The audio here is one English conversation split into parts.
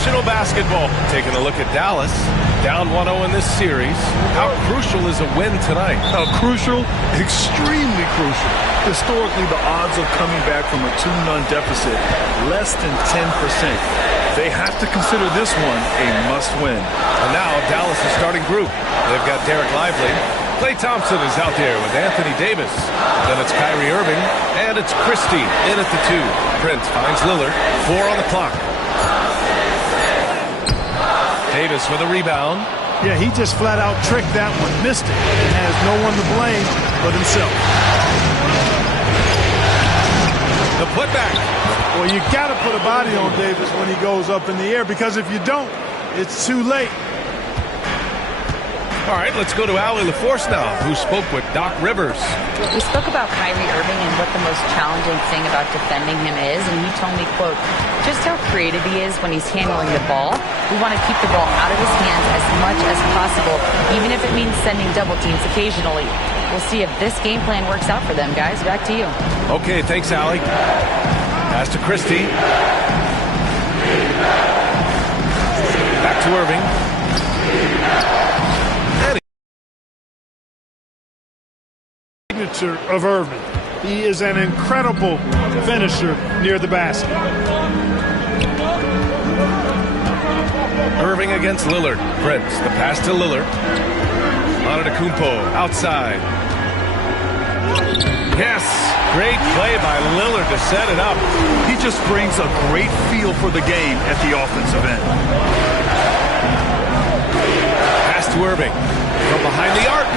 professional basketball. Taking a look at Dallas, down 1-0 in this series. How crucial is a win tonight? Crucial, extremely crucial. Historically, the odds of coming back from a 2-0 deficit, less than 10%. They have to consider this one a must-win. And now Dallas' starting group. They've got Derek Lively. Klay Thompson is out there with Anthony Davis. Then it's Kyrie Irving, and it's Christie in at the 2. Prince finds Lillard, 4 on the clock. Davis with a rebound. Yeah, he just flat out tricked that one, missed it, and has no one to blame but himself. The putback. Well, you got to put a body on Davis when he goes up in the air, because if you don't, it's too late. All right, let's go to Allie LaForce now, who spoke with Doc Rivers. We spoke about Kyrie Irving and what the most challenging thing about defending him is, and he told me, quote, just how creative he is when he's handling the ball. We want to keep the ball out of his hands as much as possible, even if it means sending double teams occasionally. We'll see if this game plan works out for them, guys. Back to you. Okay, thanks, Allie. Pass to Christie. Back to Irving. Signature of Irving. He is an incredible finisher near the basket. Irving against Lillard. Prince, the pass to Lillard. Antetokounmpo outside. Yes, great play by Lillard to set it up. He just brings a great feel for the game at the offensive end. Pass to Irving from behind the arc.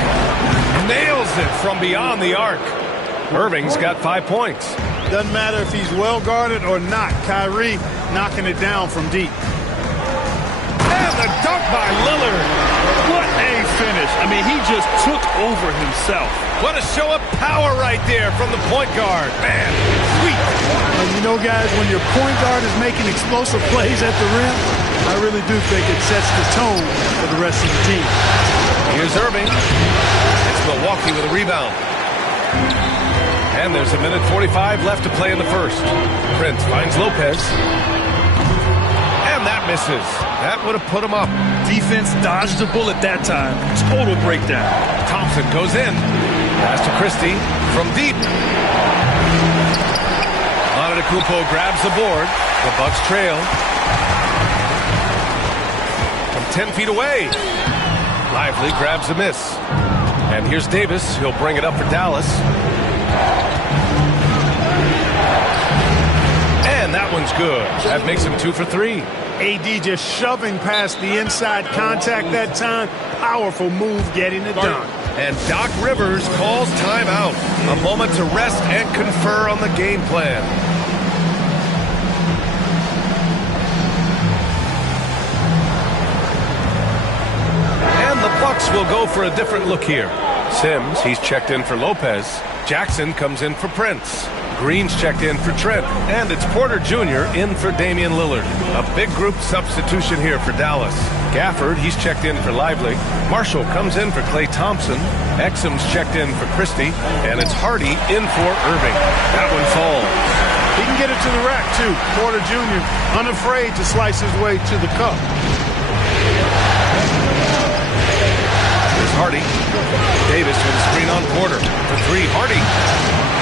Nails it from beyond the arc. Irving's got 5 points. Doesn't matter if he's well guarded or not. Kyrie knocking it down from deep. And the dunk by Lillard. What a finish. I mean, he just took over himself. What a show of power right there from the point guard. Man, sweet. And you know, guys, when your point guard is making explosive plays at the rim, I really do think it sets the tone for the rest of the team. Here's Irving. It's Milwaukee with a rebound. And there's 1:45 left to play in the first. Prince finds Lopez. And that misses. That would have put him up. Defense dodged the bullet that time. Total breakdown. Thompson goes in. Pass to Christie from deep. Antetokounmpo grabs the board. The Bucks trail. From 10 feet away. Lively grabs a miss. And here's Davis. He'll bring it up for Dallas. And that one's good. That makes him 2 for 3. AD just shoving past the inside contact that time. Powerful move getting it done. And Doc Rivers calls timeout. A moment to rest and confer on the game plan. And the Bucks will go for a different look here. Sims, he's checked in for Lopez. Jackson comes in for Prince. Green's checked in for Trent. And it's Porter Jr. in for Damian Lillard. A big group substitution here for Dallas. Gafford, he's checked in for Lively. Marshall comes in for Klay Thompson. Exum's checked in for Christie. And it's Hardy in for Irving. That one falls. He can get it to the rack, too. Porter Jr. unafraid to slice his way to the cup. Here's Hardy. Davis with a screen on Porter. For 3, Hardy.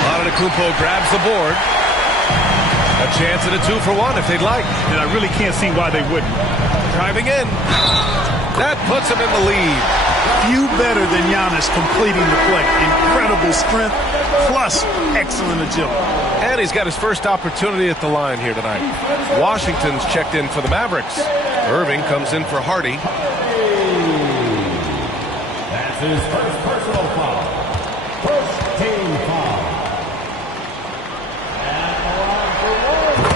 Antetokounmpo grabs the board. A chance at a 2 for 1 if they'd like. And I really can't see why they wouldn't. Driving in. That puts him in the lead. Few better than Giannis completing the play. Incredible strength, plus excellent agility. And he's got his first opportunity at the line here tonight. Washington's checked in for the Mavericks. Irving comes in for Hardy. That's his first personal foul. First team foul.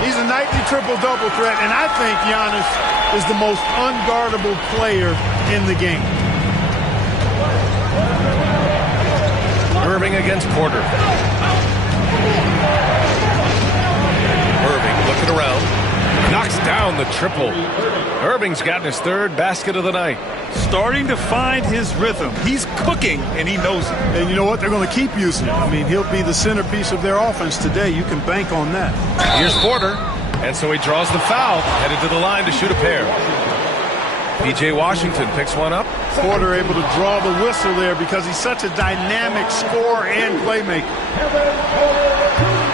He's a nightly triple-double threat, and I think Giannis is the most unguardable player in the game. Irving against Porter. Irving looking around. Knocks down the triple. Irving's gotten his 3rd basket of the night. Starting to find his rhythm. He's cooking, and he knows it. And you know what? They're going to keep using him. I mean, he'll be the centerpiece of their offense today. You can bank on that. Here's Porter. And so he draws the foul, headed to the line to shoot a pair. P.J. Washington picks one up. Porter able to draw the whistle there because he's such a dynamic scorer and playmaker.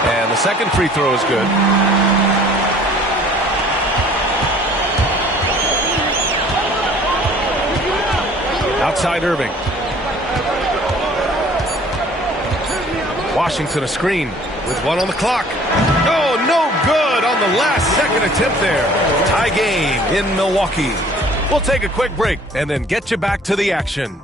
And the second free throw is good. Outside Irving. Washington a screen with one on the clock. Oh, no good on the last second attempt there. Tie game in Milwaukee. We'll take a quick break and then get you back to the action.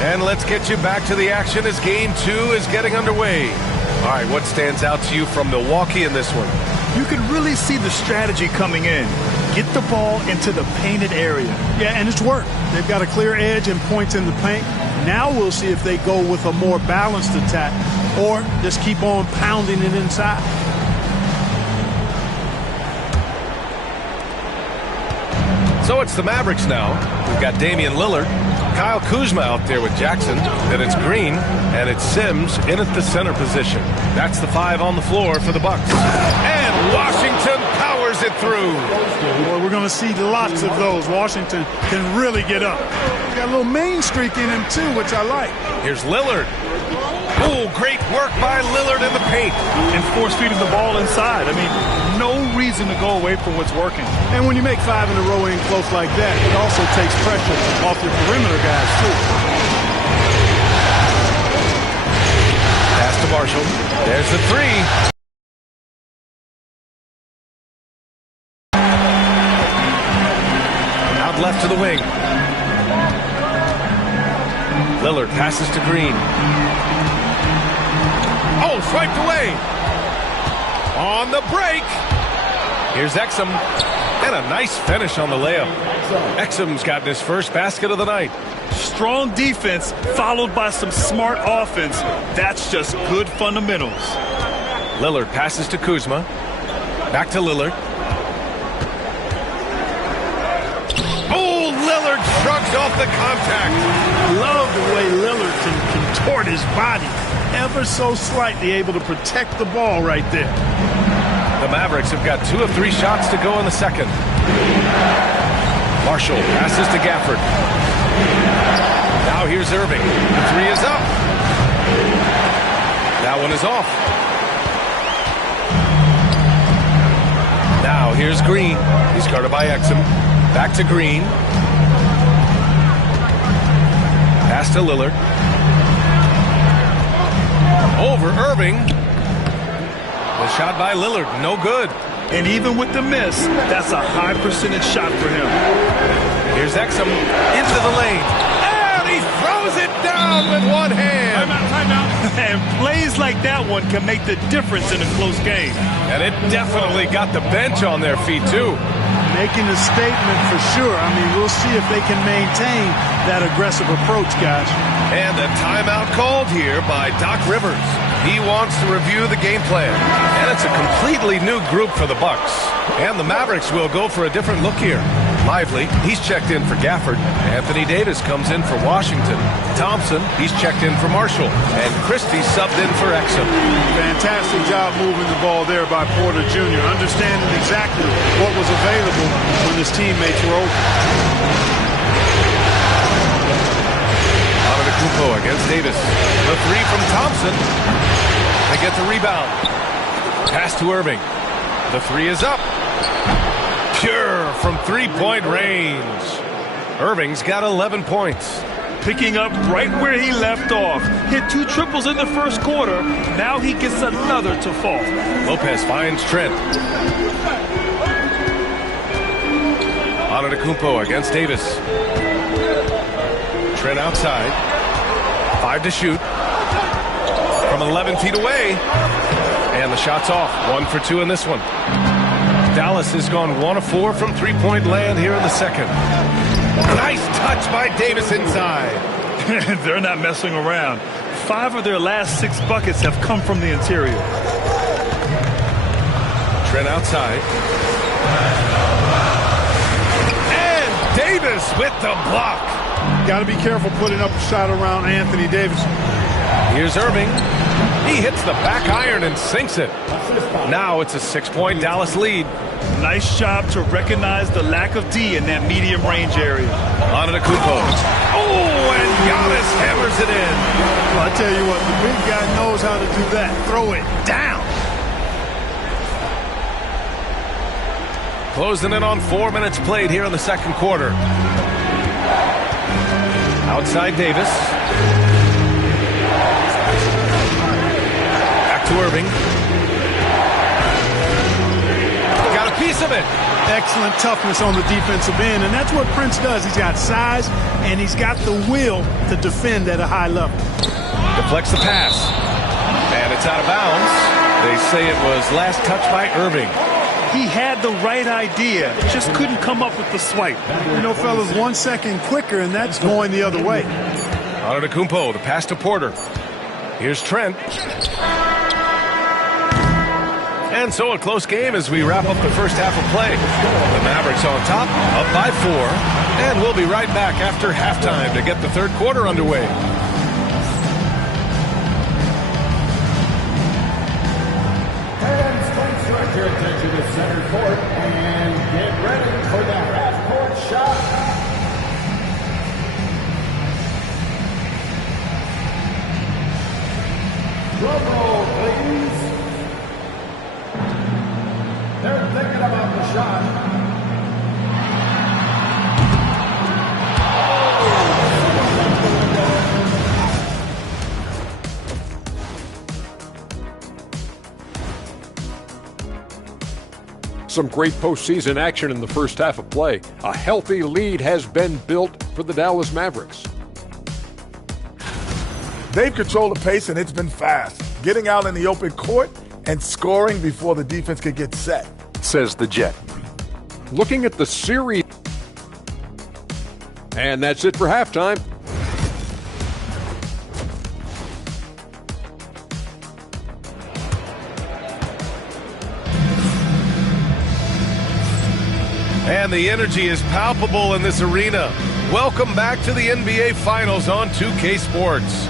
And let's get you back to the action as game 2 is getting underway. All right, what stands out to you from Milwaukee in this one? You can really see the strategy coming in. Get the ball into the painted area. Yeah, and it's worked. They've got a clear edge and points in the paint. Now we'll see if they go with a more balanced attack or just keep on pounding it inside. So it's the Mavericks now. We've got Damian Lillard, Kyle Kuzma out there with Jackson, then it's Green, and it's Sims in at the center position. That's the 5 on the floor for the Bucks. And Washington powers it through. Boy, we're going to see lots of those. Washington can really get up. Got a little main streak in him, too, which I like. Here's Lillard. Oh, great work by Lillard in the paint. And force-feeding the ball inside. I mean, no reason to go away from what's working. And when you make 5 in a row in close like that, it also takes pressure off your perimeter guys, too. Pass to Marshall. There's the 3. Out left to the wing. Lillard passes to Green. Oh, swiped away. On the break. Here's Exum. And a nice finish on the layup. Exum's gotten his first basket of the night. Strong defense followed by some smart offense. That's just good fundamentals. Lillard passes to Kuzma. Back to Lillard. Oh, Lillard shrugs off the contact. Love the way Lillard can contort his body ever so slightly, able to protect the ball right there. The Mavericks have got 2 of 3 shots to go in the second. Marshall passes to Gafford. Now here's Irving. The 3 is up. That one is off. Now here's Green. He's guarded by Exum. Back to Green. Pass to Lillard. Over Irving. The shot by Lillard, no good. And even with the miss, that's a high percentage shot for him. Here's Exum into the lane. And he throws it down with one hand. Timeout. And plays like that one can make the difference in a close game. And it definitely got the bench on their feet, too. Making a statement for sure. I mean, we'll see if they can maintain that aggressive approach, guys. And a timeout called here by Doc Rivers. He wants to review the game plan. And it's a completely new group for the Bucks. And the Mavericks will go for a different look here. Lively, he's checked in for Gafford. Anthony Davis comes in for Washington. Thompson, he's checked in for Marshall. And Christie subbed in for Exum. Fantastic job moving the ball there by Porter Jr., understanding exactly what was available when his teammates were open. Antetokounmpo against Davis. The 3 from Thompson. They get the rebound. Pass to Irving. The 3 is up. Pure from 3-point range. Irving's got 11 points. Picking up right where he left off. Hit 2 triples in the first quarter. Now he gets another to fall. Lopez finds Trent. Antetokounmpo against Davis. Trent outside. 5 to shoot. From 11 feet away. And the shot's off. 1 for 2 in this one. Dallas has gone 1 of 4 from 3-point land here in the second. Nice touch by Davis inside. They're not messing around. 5 of their last 6 buckets have come from the interior. Trent outside. Davis with the block. Got to be careful putting up a shot around Anthony Davis. Here's Irving. He hits the back iron and sinks it. Now it's a 6-point Dallas lead. Nice job to recognize the lack of D in that medium range area. Antetokounmpo. Oh, and Giannis hammers it in. Well, I tell you what, the big guy knows how to do that. Throw it down. Closing in on 4 minutes played here in the second quarter. Outside Davis. Back to Irving. Got a piece of it. Excellent toughness on the defensive end, and that's what Prince does. He's got size, and he's got the will to defend at a high level. Deflects the pass. And it's out of bounds. They say it was last touched by Irving. He had the right idea, just couldn't come up with the swipe. You know, fellas, 1 second quicker, and that's going the other way. Antetokounmpo, the pass to Porter. Here's Trent. And so a close game as we wrap up the first half of play. The Mavericks on top, up by 4. And we'll be right back after halftime to get the third quarter underway. Direct your attention to center court and get ready for the half-court shot. Drum roll, please. They're thinking about the shot. Some great postseason action in the first half of play. A healthy lead has been built for the Dallas Mavericks. They've controlled the pace, and it's been fast. Getting out in the open court and scoring before the defense could get set, says the Jet. Looking at the series. And that's it for halftime. And the energy is palpable in this arena. Welcome back to the NBA Finals on 2K Sports.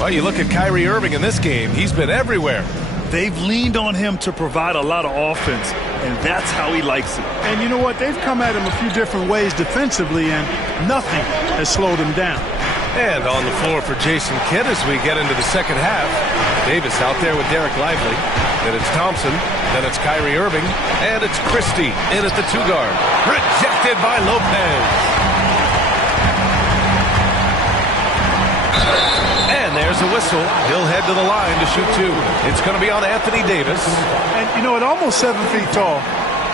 Well, you look at Kyrie Irving in this game, he's been everywhere. They've leaned on him to provide a lot of offense, and that's how he likes it. And you know what? They've come at him a few different ways defensively, and nothing has slowed him down. And on the floor for Jason Kidd as we get into the second half. Davis out there with Derek Lively. Then it's Thompson. Then it's Kyrie Irving. And it's Christie in at the 2-guard. Rejected by Lopez. And there's a whistle. He'll head to the line to shoot 2. It's going to be on Anthony Davis. And, you know, at almost 7 feet tall,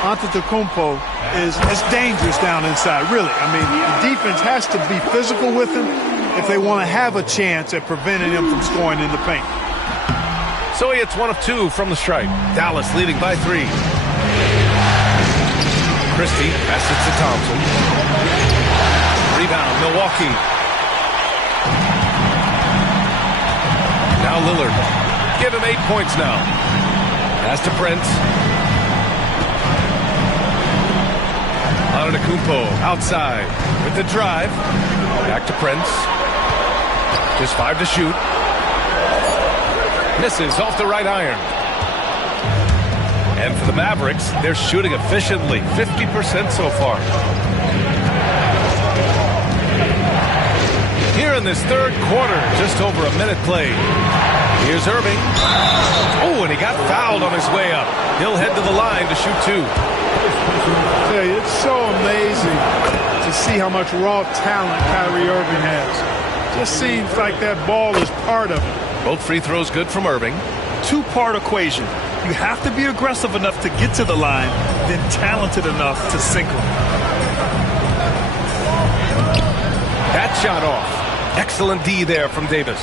Antetokounmpo is dangerous down inside, really. I mean, the defense has to be physical with him if they want to have a chance at preventing him from scoring in the paint. So he hits 1 of 2 from the stripe. Dallas leading by 3. Christie passes to Thompson. Rebound, Milwaukee. Now Lillard. Give him 8 points now. Pass to Prince. Antetokounmpo outside with the drive. Back to Prince. Just 5 to shoot. Misses off the right iron. And for the Mavericks, they're shooting efficiently, 50% so far. Here in this third quarter, just over a minute played. Here's Irving. Oh, and he got fouled on his way up. He'll head to the line to shoot 2. I tell you, it's so amazing to see how much raw talent Kyrie Irving has. Just seems like that ball is part of it. Both free throws good from Irving. Two-part equation. You have to be aggressive enough to get to the line, then talented enough to sink them. That shot off. Excellent D there from Davis.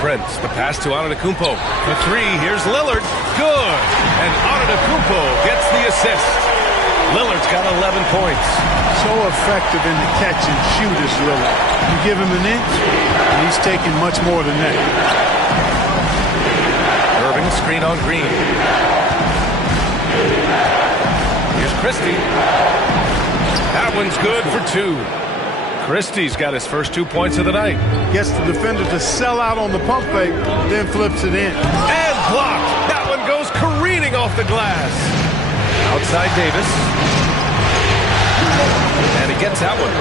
Prince, the pass to Antetokounmpo. For 3, here's Lillard. Good. And Antetokounmpo gets the assist. Lillard's got 11 points. So effective in the catch and shoot is Lillard. You give him an inch, and he's taking much more than that. Irving, screen on Green. Here's Christie. That one's good for 2. Christie's got his first 2 points of the night. Gets the defender to sell out on the pump fake, then flips it in. And blocked. That one goes careening off the glass. Outside Davis. And he gets that one.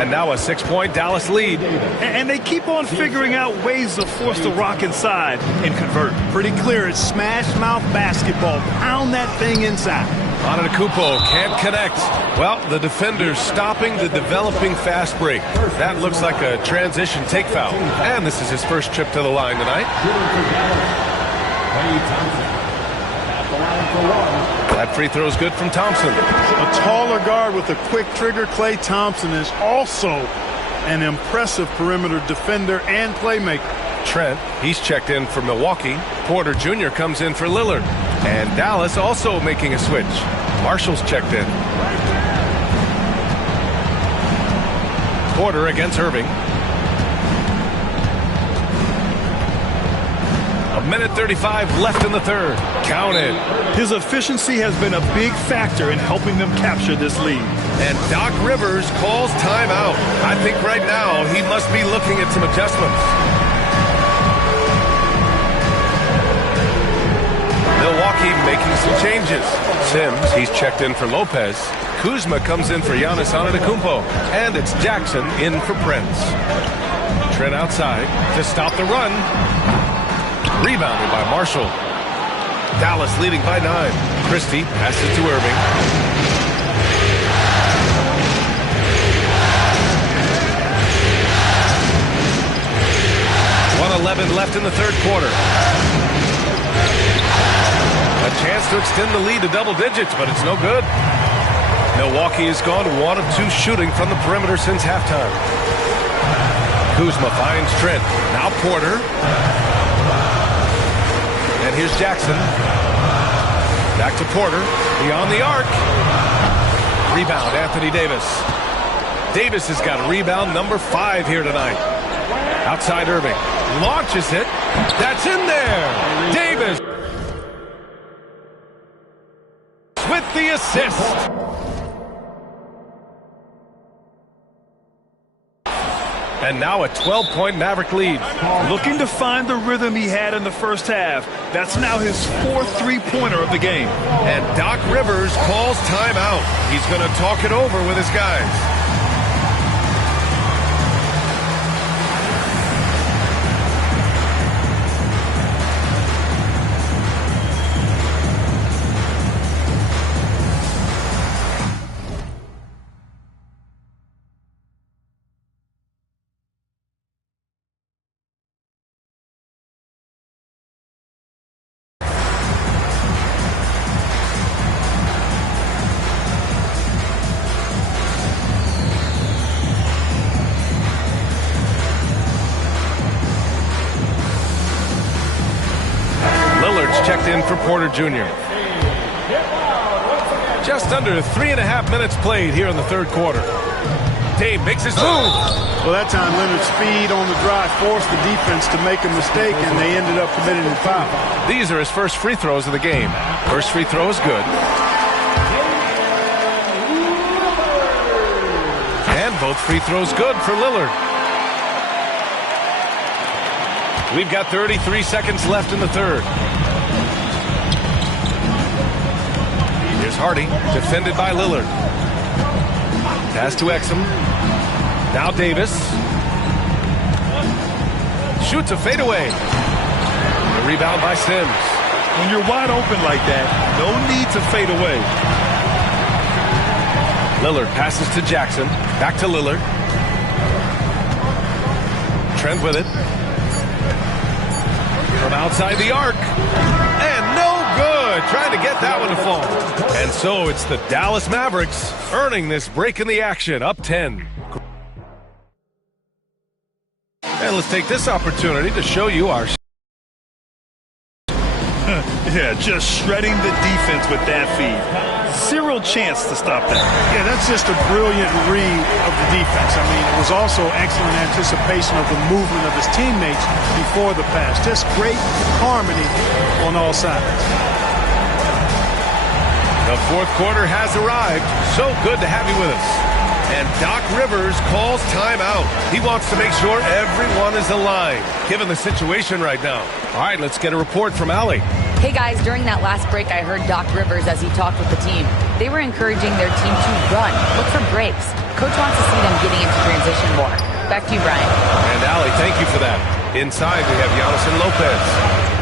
And now a 6-point Dallas lead. And they keep on figuring out ways to force the rock inside and convert. Pretty clear. It's smash mouth basketball. Pound that thing inside. Antetokounmpo can't connect. Well, the defender's stopping the developing fast break. That looks like a transition take foul. And this is his first trip to the line tonight. That free throw is good from Thompson. A taller guard with a quick trigger, Klay Thompson, is also an impressive perimeter defender and playmaker. Trent, he's checked in for Milwaukee. Porter Jr. comes in for Lillard. And Dallas also making a switch. Marshall's checked in. Porter against Irving. A minute 35 left in the third. Counted. His efficiency has been a big factor in helping them capture this lead. And Doc Rivers calls timeout. I think right now he must be looking at some adjustments. Milwaukee making some changes. Sims, he's checked in for Lopez. Kuzma comes in for Giannis Antetokounmpo. And it's Jackson in for Prince. Trent outside to stop the run. Rebounded by Marshall. Dallas leading by 9. Christie passes to Irving. .11 left in the third quarter. A chance to extend the lead to double digits, but it's no good. Milwaukee has gone 1 of 2 shooting from the perimeter since halftime. Kuzma finds Trent. Now Porter. And here's Jackson. Back to Porter. Beyond the arc. Rebound, Anthony Davis. Davis has got rebound number 5 here tonight. Outside Irving. Launches it. That's in there. Davis with the assist. And now a 12-point Maverick lead. Looking to find the rhythm he had in the first half. That's now his 4th three-pointer of the game. And Doc Rivers calls timeout. He's going to talk it over with his guys. Checked in for Porter Jr. Just under 3.5 minutes played here in the third quarter. Dave makes his move. Well, that time Leonard's speed on the drive forced the defense to make a mistake, and they ended up committing a foul. These are his first free throws of the game. First free throw is good. And both free throws good for Lillard. We've got 33 seconds left in the third. Here's Hardy, defended by Lillard. Pass to Exum. Now Davis. Shoots a fadeaway. The rebound by Sims. When you're wide open like that, no need to fade away. Lillard passes to Jackson. Back to Lillard. Trent with it. From outside the arc. And no good. Trying to get that one to fall. And so it's the Dallas Mavericks earning this break in the action. Up 10. And let's take this opportunity to show you our... Yeah, just shredding the defense with that feed. Zero chance to stop that. Yeah, that's just a brilliant read of the defense. I mean, it was also excellent anticipation of the movement of his teammates before the pass. Just great harmony on all sides. The fourth quarter has arrived. So good to have you with us. And Doc Rivers calls timeout. He wants to make sure everyone is aligned, given the situation right now. All right, let's get a report from Allie. Hey guys, during that last break, I heard Doc Rivers as he talked with the team. They were encouraging their team to run, look for breaks. Coach wants to see them getting into transition more. Back to you, Brian. And Allie, thank you for that. Inside, we have Giannis and Lopez.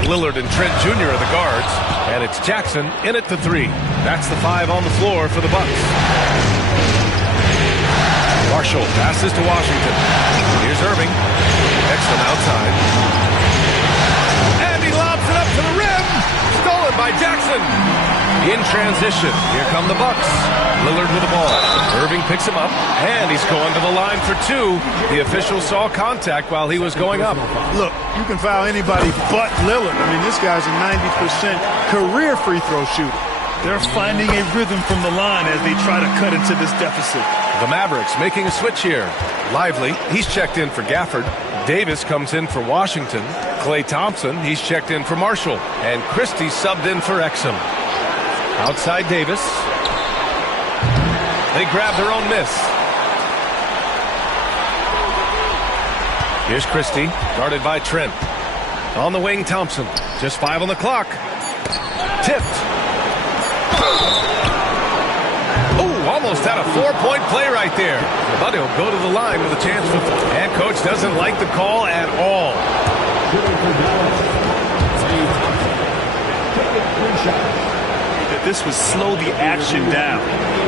Lillard and Trent Jr. are the guards. And it's Jackson in at the 3. That's the 5 on the floor for the Bucks. Marshall passes to Washington. Here's Irving. Exum outside. And he lobs it up to the rim. Stolen by Jackson. In transition, here come the Bucks. Lillard with the ball. Irving picks him up, and he's going to the line for 2. The official saw contact while he was going up. Look, you can foul anybody but Lillard. I mean, this guy's a 90% career free throw shooter. They're finding a rhythm from the line as they try to cut into this deficit. The Mavericks making a switch here. Lively, he's checked in for Gafford. Davis comes in for Washington. Klay Thompson, he's checked in for Marshall. And Christie subbed in for Exum. Outside Davis. They grab their own miss. Here's Christie, guarded by Trent. On the wing, Thompson. Just 5 on the clock. Tipped. Oh, almost had a 4-point play right there. But he'll go to the line with a chance for... And coach doesn't like the call at all. This would slow the action down.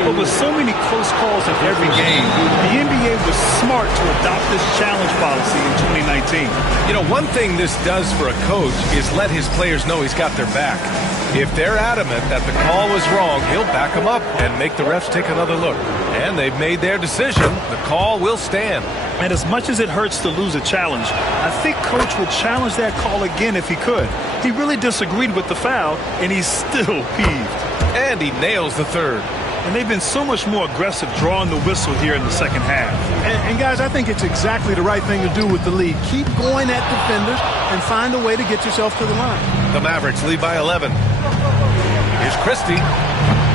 But with so many close calls in every game, the NBA was smart to adopt this challenge policy in 2019. You know, one thing this does for a coach is let his players know he's got their back. If they're adamant that the call was wrong, he'll back them up and make the refs take another look. And they've made their decision. The call will stand. And as much as it hurts to lose a challenge, I think Coach would challenge that call again if he could. He really disagreed with the foul, and he's still peeved. And he nails the 3rd. And they've been so much more aggressive drawing the whistle here in the second half. And guys, I think it's exactly the right thing to do with the lead. Keep going at defenders and find a way to get yourself to the line. The Mavericks lead by 11. Here's Christie.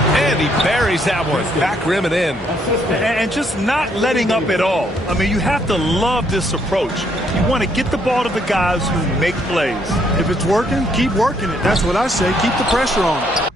And he buries that one. Back rim and in. And just not letting up at all. I mean, you have to love this approach. You want to get the ball to the guys who make plays. If it's working, keep working it. That's what I say. Keep the pressure on.